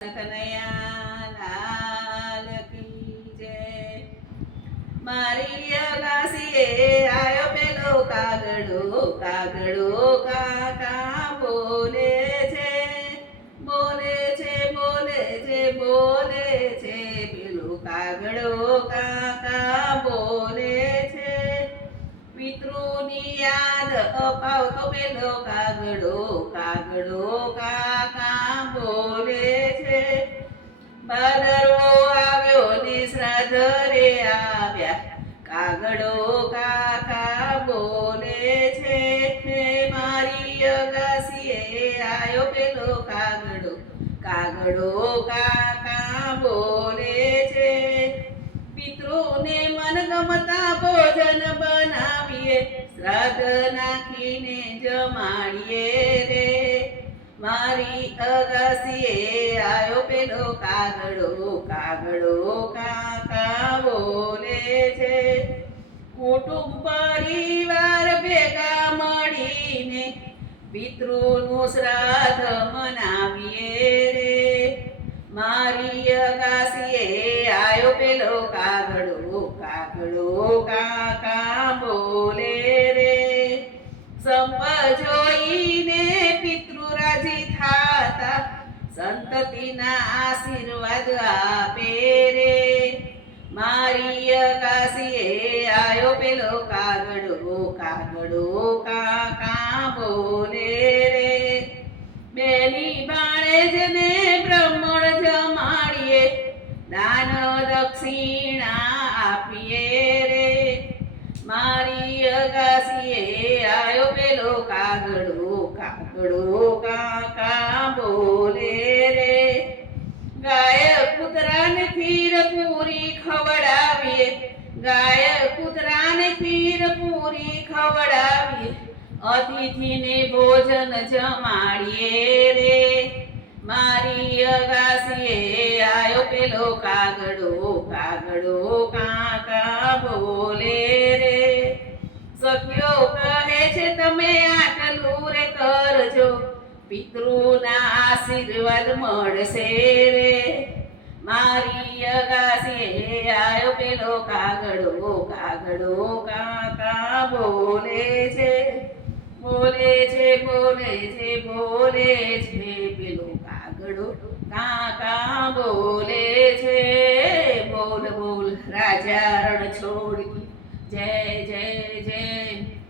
કનૈયા લાલ કી જય. મારી અગાસીએ આયો પેલો કાગડો, કાગડો કાકા બોલે છે, બોલે છે, બોલે છે, બોલે છે, પેલો કાગડો કાકા બોલે છે. પિતૃની યાદ અપાવતો પેલો કાગડો, કાગડો કાકા બોલે છે. ભાદરવો આવ્યો ને શ્રાદ્ધ રે આવ્યા, કાગડો કાકા બોલે છે. મારી અગાસીએ આયો પેલો કાગડો, કાગડો કાકા બોલે છે. પિતૃને મનગમતા ભોજન બનાવીએ, શ્રાદ્ધ નાખીને જમાડીએ રે. મારી અગાસીએ આયો પેલો કાગડો, કાગડો કાકા બોલે છે. કુટુંબ પરિવાર ભેગા મળીને પિતૃનું શ્રાદ્ધ મનાવીએ રે. મારી અગાસીએ આયો પેલો કાગડો, કાગડો કાકા બોલે રે. સંપ જોઈને પિતૃ રાજી થાતા, સંતતિના આશીર્વાદ આપે રે. મારી અગાસીએ આયો પેલો કાગડો, કાગડો કાકા બોલે રે. બેની બાળેજને બ્રાહ્મણ જમાડીએ, દાન દક્ષિણા આપીએ રે. મારી અગાસીએ આયો પેલો કાગડો, કાગડો કાકા બોલે રે. ગાય કૂતરાને ખીર પૂરી ખવડાવીએ, ગાય કૂતરાને ખીર પૂરી ખવડાવીએ, અતિથિને ભોજન જમાડીએ રે. મારી અગાસીએ આયો પેલો કાગડો, કાગડો કાકા બોલે રે. સખ્યો કહે છે તમે આટલું રે કરજો, પિતૃના આશીર્વાદ મળશે રે. મારી અગાસીએ આયો પેલો કાગડો, કાગડો કાકા બોલે છે, બોલે છે, બોલે છે, બોલે છે, પેલો કાગડો કાકા બોલે છે. બોલ બોલ રાજા